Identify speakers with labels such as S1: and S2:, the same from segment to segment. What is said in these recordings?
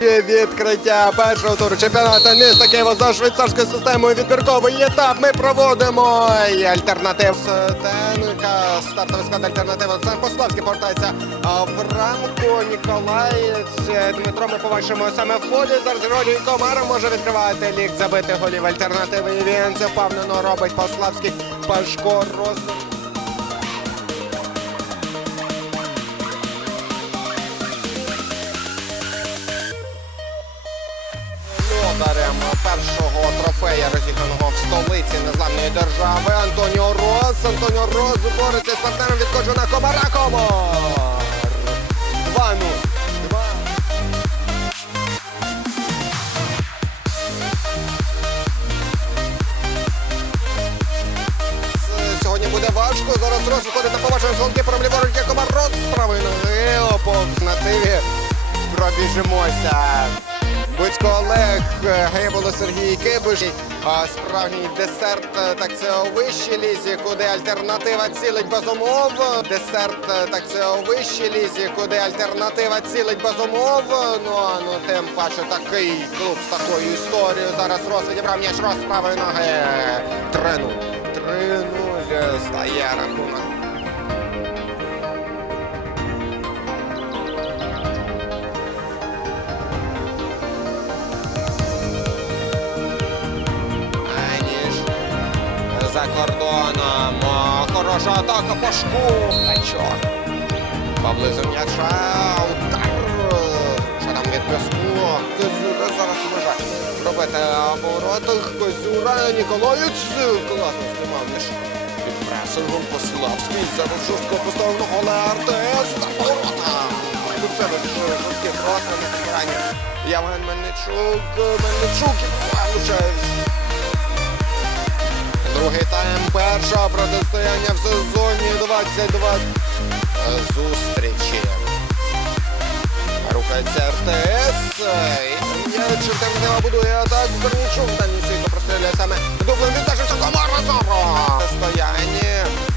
S1: Відкриття першого туру чемпіонату міста Києва за швейцарською системою відбірковий етап. Ми проводимо і альтернатив Стенка. Стартовий склад альтернативи Олександр Пославський повертається а, Франко Ніколаєць. Дмитро, ми побачимо саме в полі. Зараз Роді Комара може відкривати лік забитих голів альтернативи. І він це впевнено робить Пославський. Пашко Розум. Першого трофея, розіграного в столиці незламної держави Антоніо Рос. Антоніо Рос бореться з партнером від Коджуна Комара. Комар. 2-0. Два. Сьогодні буде важко. Зараз Рос виходить на побачення з голкіпером ліворуч є Комар ноги. Оповз на тиві. Пробіжимося. Будько Олег, Гейболо Сергій Кибиш. Справжній десерт е, так це у вищій лізі, куди альтернатива цілить без умов. Десерт е, так це у вищій лізі, куди альтернатива цілить без умов. Ну а ну тим паче такий клуб з такою історією. Зараз Рос відібрав м'яч Рос ноги. 3-0. 3-0 стає рахунок. Хороша атака Пашку. Пачок. Поблизу м'яча. Удар. Що там від піску? Козюра зараз може робити оборотах. Козюра Ніколаєць. Класно знімав між під пресингом Пославський. Зараз жорстко поставив на голе РТС. Удар. Тут це жорсткий крос на екрані. Євген Мельничук. Мельничук і влучається. Другий тайм першого протистояння в сезоні 22 зустрічі. Рухається РТС. І Чертемнева будує атаку Корнічук. Стійко прострілює саме дублем віддажився Комара Зоро. Стоянні.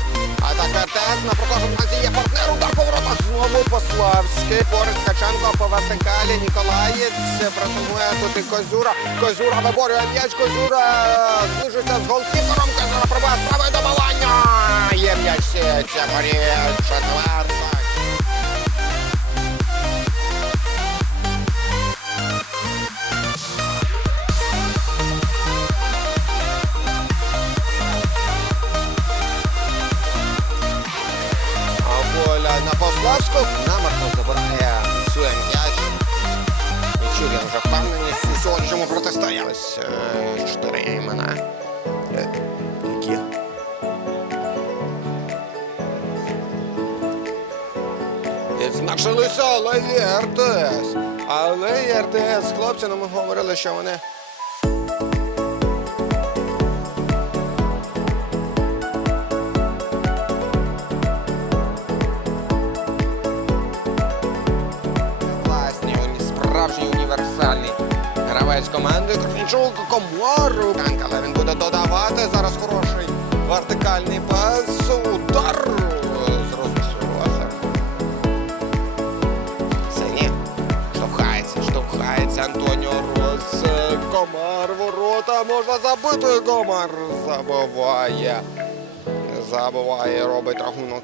S1: Атака РТС на прохожому разі є партнер. Удар по воротах. Знову Пославський. Борис Каченко по вертикалі. Ніколаєць просугує тут і Козюра. Козюра виборює м'яч. Козюра зближується з голкіпером. Козюра пробує з до балання. Є м'яч це Боріс. Четверта. Впевненість у сьогоднішньому протистоялись. Е, Чотири імена. Е, Які? Відзначилися, але РТС. Але є РТС. Хлопці нам говорили, що вони гравець команди Корнічук Комару. Але він буде додавати. Зараз хороший вертикальний пас. Удар з розсуроса. Сині. Штовхається, штовхається Антоніо Рос. Комар ворота. Можна забити. Комар забиває. Забиває, робить рахунок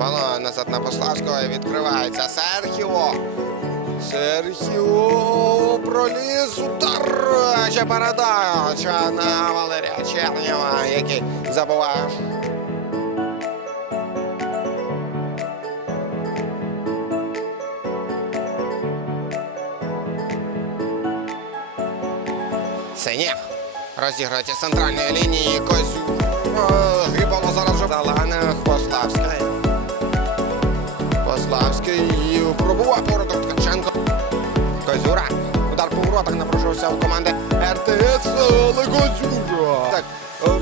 S1: п'є. Назад на Пославського відкривається Серхіо. Серхіо проліз удар. Ще передача на Валерія Чернєва, який забуває. Сині. Розіграється центральної лінії Козю. Гибало зараз вже Пробував породок Ткаченко. Козюра. Удар по воротах напрошувався у команди РТС. Але Козюра. Так,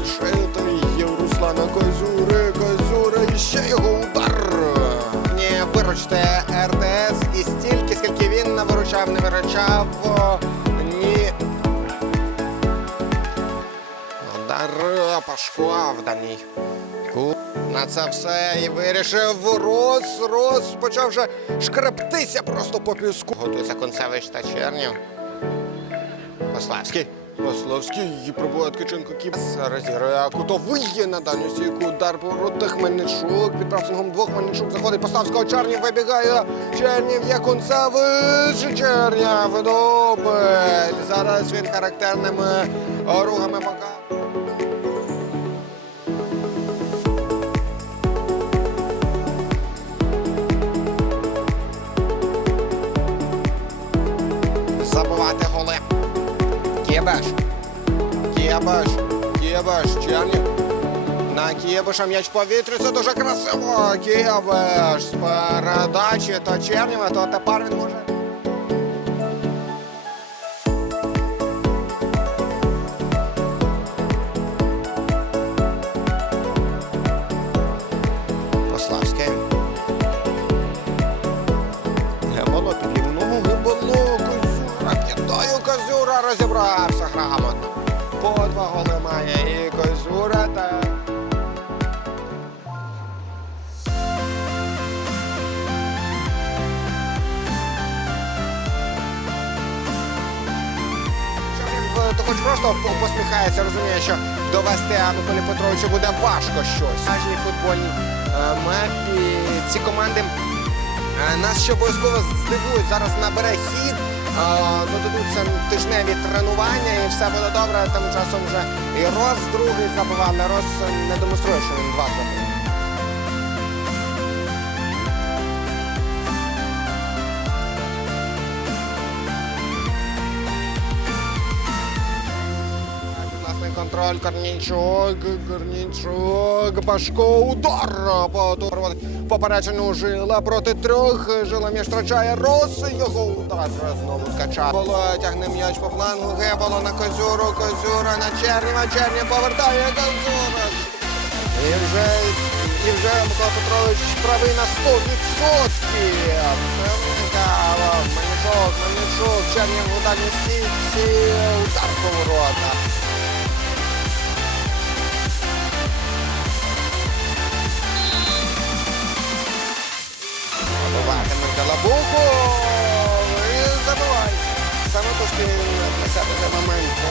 S1: шитий Руслана Козюри, Козюра, і ще його удар. Не виручте РТС і стільки, скільки він не виручав, не виручав. Ні. Удар Пашко в даній. Ку- На це все і вирішив Рос. Рос почав вже шкрептися просто по піску. Готується Концевич та Чернів. Пославський. І пробує Ткаченко Кіпс. Розіграє кутовий на дальню стійку. Удар по воротах Мельничук. Під прасингом двох Мельничук заходить Пославського. Чернів вибігає. Чернів є Концевич. Чернів дубль. Зараз він характерними рухами пока. Кєбеш. кебаш, Кєбеш. Чернів. На Кєбеша м'яч повітря. Це дуже красиво. Кєбеш з передачі то Черніва, то тепер він може. Кидаю Козюра. Розібрався грамотно. По два голи має і Козюра та. То хоч просто посміхається, розуміє, що довести Миколі Петровичу буде важко щось. В кожній футбольній е, мапі ці команди Е, Нас ще обов'язково здивують. Зараз набере хід, е, додадуться тижневі тренування і все буде добре. Тим часом вже і Рос другий забивав, але Рос не демонструє, що він два забив. Контроль, Корнійчук, Корнійчук, Пашко, удар, проводить попереджену жила проти трьох, жила між втрачає Рос, його удар знову ткача. Було тягне м'яч по флангу, Гебало на Козюру, Козюра на Черніва, Чернів повертає Козюра. І вже, і вже Микола Петрович правий на 100%. Цікаво. Манічок, Манічок, Чернів в ударній стійці, удар по Калабуку і забивай. Саме трошки для моменту.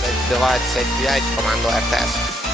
S1: Це 25 команду РТС.